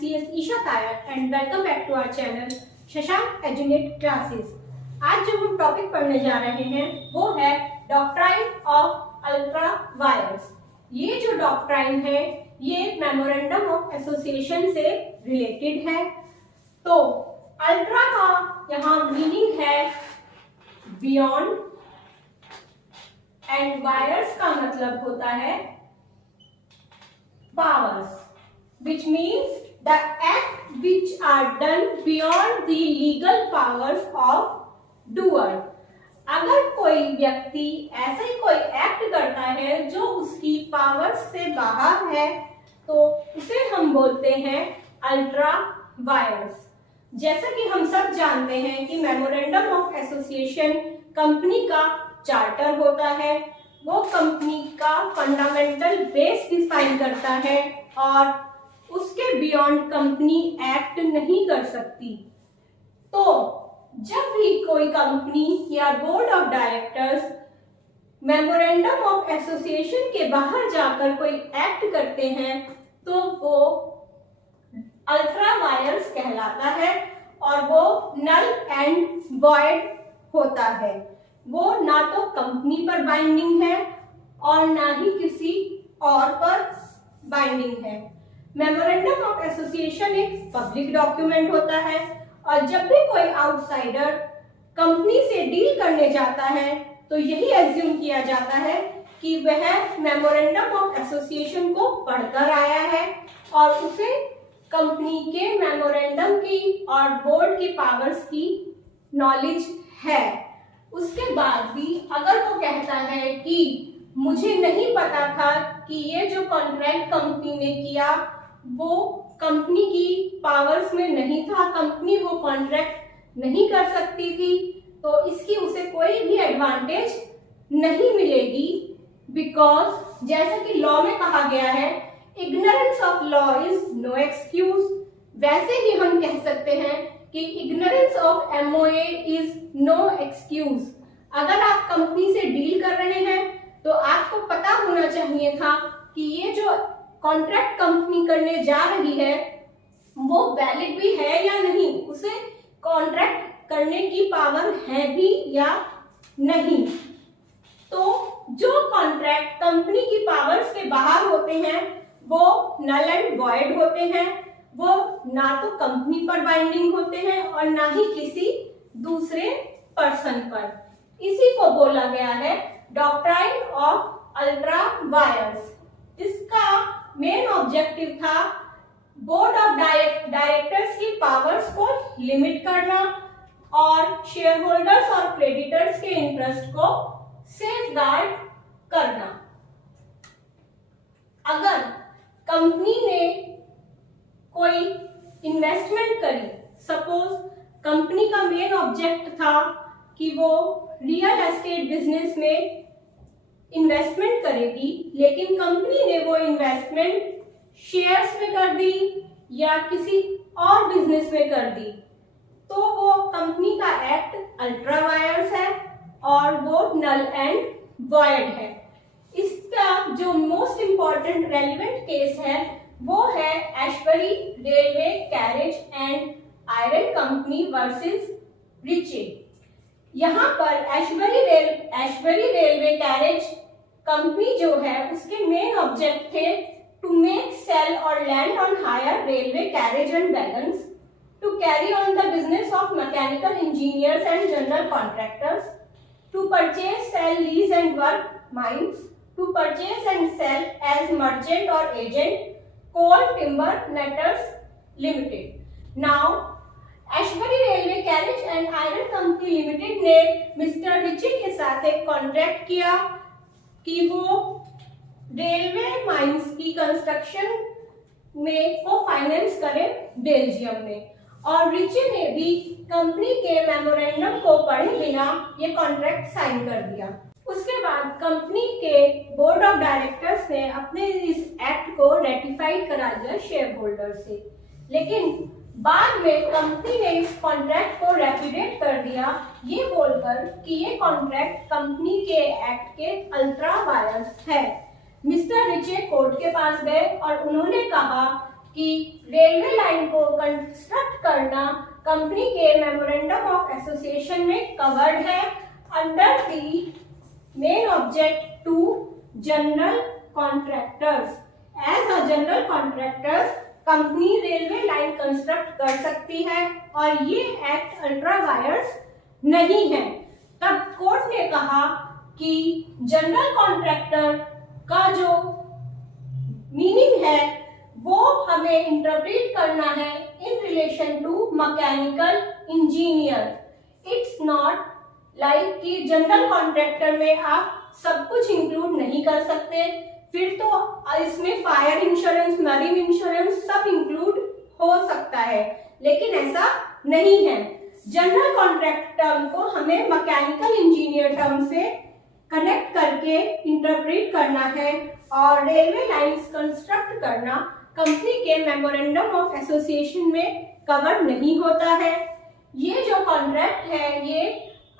CS Isha तायक and welcome back to our channel Shashank Edunet classes. आज जो हम टॉपिक पढ़ने जा रहे हैं वो है डॉक्ट्राइन ऑफ अल्ट्रा वायर्स। ये जो डॉक्ट्राइन है ये मेमोरेंडम ऑफ एसोसिएशन से रिलेटेड है। तो अल्ट्रा का यहाँ मीनिंग है बियॉन्ड एंड वायर्स का मतलब होता है powers, which means the act which are done beyond the legal powers of doer। अगर कोई व्यक्ति ऐसे ही कोई एक्ट करता है जो उसकी पावर्स से बाहर है तो उसे हम बोलते हैं अल्ट्रा वायर्स। जैसा कि हम सब जानते हैं कि मेमोरेंडम ऑफ एसोसिएशन कंपनी का चार्टर होता है, वो कंपनी का फंडामेंटल बेस डिफाइन करता है और उसके बियॉन्ड कंपनी एक्ट नहीं कर सकती। तो जब भी कोई कंपनी या board of directors memorandum of association के बाहर जाकर कोई एक्ट करते हैं तो वो अल्ट्रा वायर्स कहलाता है और वो नल एंड वॉइड होता है। वो ना तो कंपनी पर बाइंडिंग है और ना ही किसी और पर बाइंडिंग है। मेमोरेंडम ऑफ एसोसिएशन एक पब्लिक डॉक्यूमेंट होता है और जब भी कोई आउटसाइडर कंपनी से डील करने जाता है तो यही एज्यूम किया जाता है कि वह मेमोरेंडम ऑफ एसोसिएशन को पढ़कर आया है और उसे कंपनी के मेमोरेंडम की और बोर्ड की पावर्स की नॉलेज है। उसके बाद भी अगर वो कहता है कि मुझे नहीं पता था कि ये जो कॉन्ट्रैक्ट कंपनी ने किया वो कंपनी की पावर्स में नहीं था, कंपनी वो कॉन्ट्रैक्ट नहीं कर सकती थी, तो इसकी उसे कोई भी एडवांटेज नहीं मिलेगी। बिकॉज जैसा कि लॉ में कहा गया है ignorance of law is no excuse, वैसे ही हम कह सकते हैं कि ignorance of MOA is no excuse. अगर आप कंपनी से डील कर रहे हैं तो आपको पता होना चाहिए था कि ये जो कॉन्ट्रैक्ट कंपनी करने जा रही है वो वैलिड भी है या नहीं, उसे कॉन्ट्रैक्ट करने की पावर है भी या नहीं। तो जो कॉन्ट्रैक्ट कंपनी की पावर्स के बाहर होते हैं वो नल एंड वॉइड होते हैं, वो ना तो कंपनी पर बाइंडिंग होते हैं और ना ही किसी दूसरे पर्सन पर। इसी को बोला गया है डॉक्ट्राइन ऑफ अल्ट्रा वायर्स। इसका मेन ऑब्जेक्टिव था बोर्ड ऑफ डायरेक्टर्स की पावर्स को लिमिट करना और शेयर होल्डर्स और क्रेडिटर्स के इंटरेस्ट को सेफगार्ड करना। अगर कंपनी ने कोई इन्वेस्टमेंट करी, सपोज कंपनी का मेन ऑब्जेक्ट था कि वो रियल एस्टेट बिजनेस में इन्वेस्टमेंट करेगी, लेकिन कंपनी ने वो इन्वेस्टमेंट शेयर्स में कर दी या किसी और बिजनेस में कर दी, तो वो कंपनी का एक्ट अल्ट्रा वायर्स है और वो नल एंड वॉइड है। इसका जो मोस्ट इंपॉर्टेंट रेलिवेंट केस है वो है Ashbury railway carriage and iron company versus Riche. यहाँ पर एशबरी रेलवे कैरेज कंपनी जो है उसके मेन ऑब्जेक्ट थे टू मेक सेल और lend on hire railway carriage and wagons, to carry on the business of mechanical engineers and general contractors, to purchase sell lease and work mines, to purchase and sell as merchant or agent Coal Timber Netters Limited। Now Ashbery railway carriage and iron company limited ने mister रिचे के साथ एक contract किया कि वो railway mines की construction में को फाइनेंस करे बेल्जियम में, और रिचे ने भी कंपनी के मेमोरेंडम को पढ़े बिना ये कॉन्ट्रैक्ट साइन कर दिया। उसके बाद कंपनी के बोर्ड ऑफ डायरेक्टर्स ने अपने इस एक्ट को रेटिफाइड करा दिया शेयर होल्डर से, लेकिन बाद में कंपनी ने इस कॉन्ट्रैक्ट को रेपुडिएट कर दिया ये बोलकर कि ये कॉन्ट्रैक्ट कंपनी के एक्ट के अल्ट्रा वायर्स है। मिस्टर रिचे कोर्ट के पास गए और उन्होंने कहा कि कि रेलवे लाइन को कंस्ट्रक्ट करना कंपनी के मेमोरेंडम ऑफ एसोसिएशन में कवर्ड है under the main object to general contractors. As a general contractors company railway line construct कर सकती है और ये एक्ट अल्ट्रा वायर्स नहीं है। तब कोर्ट ने कहा कि जनरल कॉन्ट्रैक्टर का जो मीनिंग है वो हमें इंटरप्रेट करना है in relation to mechanical engineer. It's not like कि जनरल कॉन्ट्रैक्टर में आप सब कुछ इंक्लूड नहीं कर सकते, फिर तो इसमें फायर इंश्योरेंस, मरीन इंश्योरेंस सब इंक्लूड हो सकता है, लेकिन ऐसा नहीं है। जनरल कॉन्ट्रैक्ट टर्म को हमें मैकेनिकल इंजीनियर टर्म से कनेक्ट करके इंटरप्रेट करना है और रेलवे लाइंस कंस्ट्रक्ट करना कंपनी के मेमोरेंडम ऑफ एसोसिएशन में कवर नहीं होता है। ये जो कॉन्ट्रैक्ट है ये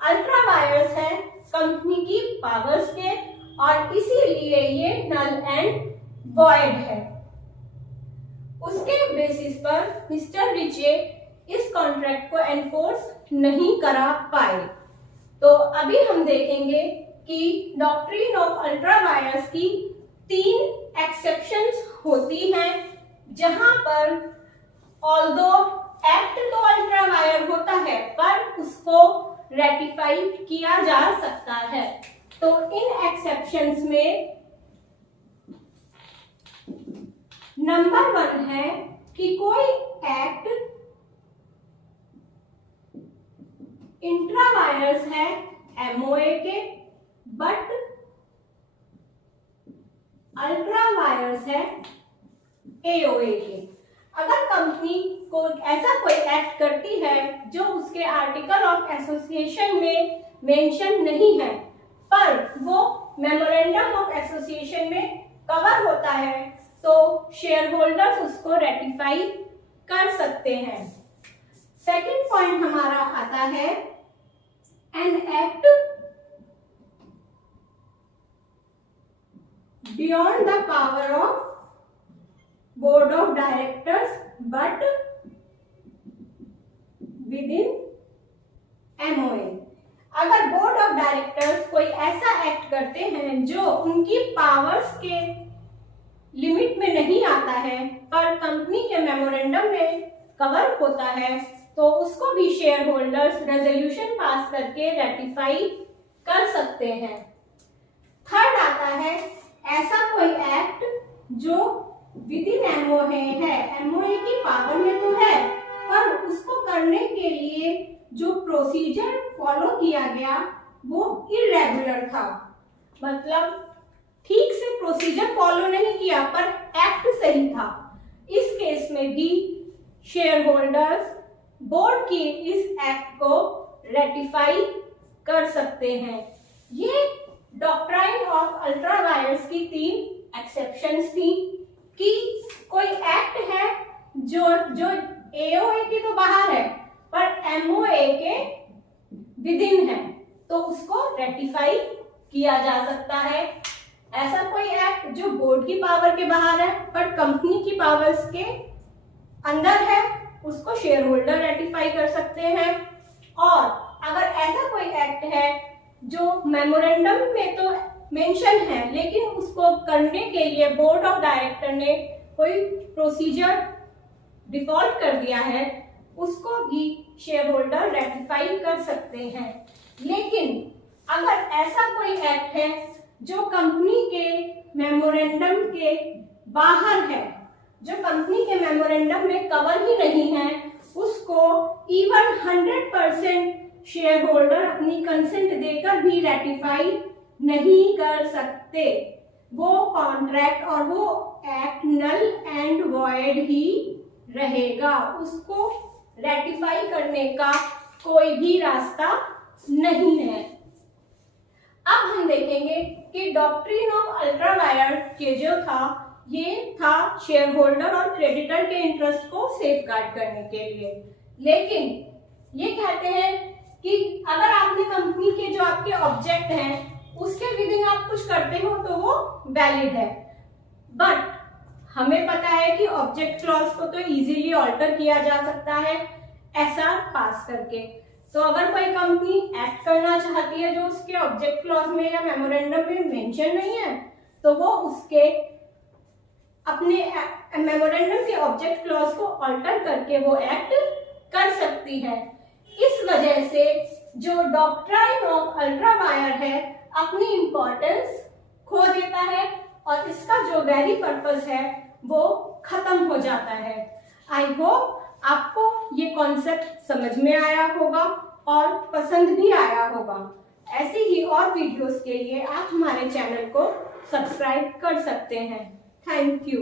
अल्ट्रा वायर्स है कंपनी की पावर्स के और इसीलिए ये नल एंड वॉइड है। उसके बेसिस पर मिस्टर रिचे इस कॉन्ट्रैक्ट को एनफोर्स नहीं करा पाए। तो अभी हम देखेंगे कि डॉक्ट्रिन ऑफ अल्ट्रा वायर्स की 3 एक्सेप्शंस होती हैं, जहां पर ऑल्दो एक्ट तो अल्ट्रा वायर होता है पर उसको रेटिफाई किया जा सकता है। तो इन एक्सेप्शंस में नंबर 1 है कि कोई एक्ट इंट्रा वायर्स है एमओए के बट अल्ट्रा वायर्स है एओए के। अगर कंपनी को ऐसा कोई एक्ट करती है जो उसके आर्टिकल ऑफ एसोसिएशन में मेंशन नहीं है पर वो मेमोरेंडम ऑफ एसोसिएशन में कवर होता है तो शेयर होल्डर्स उसको रेटिफाई कर सकते हैं। सेकंड पॉइंट हमारा आता है an act beyond the power of board of directors but with in MOA. अगर बोर्ड ऑफ डायरेक्टर्स कोई ऐसा एक्ट करते हैं जो उनकी पावर्स के लिमिट में नहीं आता है पर कंपनी के मेमोरेंडम में कवर होता है तो उसको भी शेयर होल्डर्स रेजोल्यूशन पास करके रेटिफाई कर सकते हैं। थर्ड आता है ऐसा कोई एक्ट जो विद इन एमओए है, एमओए की पावर में तो है पर उसको करने के लिए जो प्रोसीजर फॉलो किया गया वो इरेगुलर था, मतलब ठीक से प्रोसीजर फॉलो नहीं किया पर एक्ट सही था। इस केस में भी शेयर होल्डर्स बोर्ड की इस एक्ट को रेटिफाई कर सकते हैं। ये डॉक्ट्राइन ऑफ अल्ट्रा वायर्स की 3 एक्सेप्शंस थी कि कोई एक्ट है जो एओए की तो बाहर है पर एमओए के विद इन है तो उसको रेटिफाई किया जा सकता है। ऐसा कोई एक्ट जो बोर्ड की पावर के बाहर है पर कंपनी की पावर्स के अंदर है उसको शेयर होल्डर रेटिफाई कर सकते हैं। और अगर ऐसा कोई एक्ट है जो मेमोरेंडम में तो मेंशन है लेकिन उसको करने के लिए बोर्ड ऑफ डायरेक्टर ने कोई प्रोसीजर डिफॉल्ट कर दिया है उसको भी शेयर होल्डर रेटिफाई कर सकते हैं। लेकिन अगर ऐसा कोई एक्ट है जो कंपनी के मेमोरेंडम के बाहर है, जो कंपनी के मेमोरेंडम में कवर ही नहीं है, उसको इवन 100% शेयर होल्डर अपनी कंसेंट देकर भी रेटिफाई नहीं कर सकते। वो कॉन्ट्रैक्ट और वो एक्ट नल एंड वॉइड ही रहेगा, उसको रेटिफाई करने का कोई भी रास्ता नहीं है। अब हम देखेंगे कि डॉक्ट्रिन ऑफ अल्ट्रा वायर के जो था ये था शेयर होल्डर और क्रेडिटर के इंटरेस्ट को सेफगार्ड करने के लिए। लेकिन ये कहते हैं कि अगर आपने कंपनी के जो आपके ऑब्जेक्ट हैं उसके विदिन आप कुछ करते हो तो वो वैलिड है, बट हमें पता है कि ऑब्जेक्ट क्लॉज को तो इजीली ऑल्टर किया जा सकता है एसआर पास करके। तो अगर कोई कंपनी एक्ट करना चाहती है जो उसके ऑब्जेक्ट क्लॉज में या मेमोरेंडम में मेंशन नहीं है, तो वो उसके अपने मेमोरेंडम के ऑब्जेक्ट क्लॉज को ऑल्टर करके वो एक्ट कर सकती है। इस वजह से जो डॉक्ट्राइन ऑफ अल्ट्रा वायर है अपनी इंपॉर्टेंस खो देता है और इसका जो वेरी पर्पस है वो खत्म हो जाता है। आई होप आपको ये कॉन्सेप्ट समझ में आया होगा और पसंद भी आया होगा। ऐसी ही और वीडियोस के लिए आप हमारे चैनल को सब्सक्राइब कर सकते हैं। Thank you.